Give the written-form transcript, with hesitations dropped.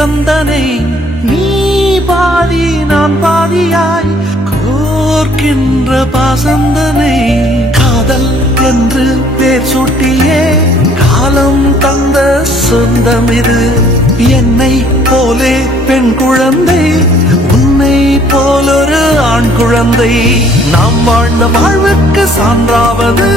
சந்தனை நீ பாதி நான் பாதியாய் கோர்க்கின்ற பாசந்தனை காதல் என்று பேர் சூட்டியே காலம் தந்த சொந்தம் இது என்னை போலே பெண் குழந்தை உன்னை போலொரு ஆண் குழந்தை நாம் வாழ்ந்த வாழ்வுக்கு சான்றாவது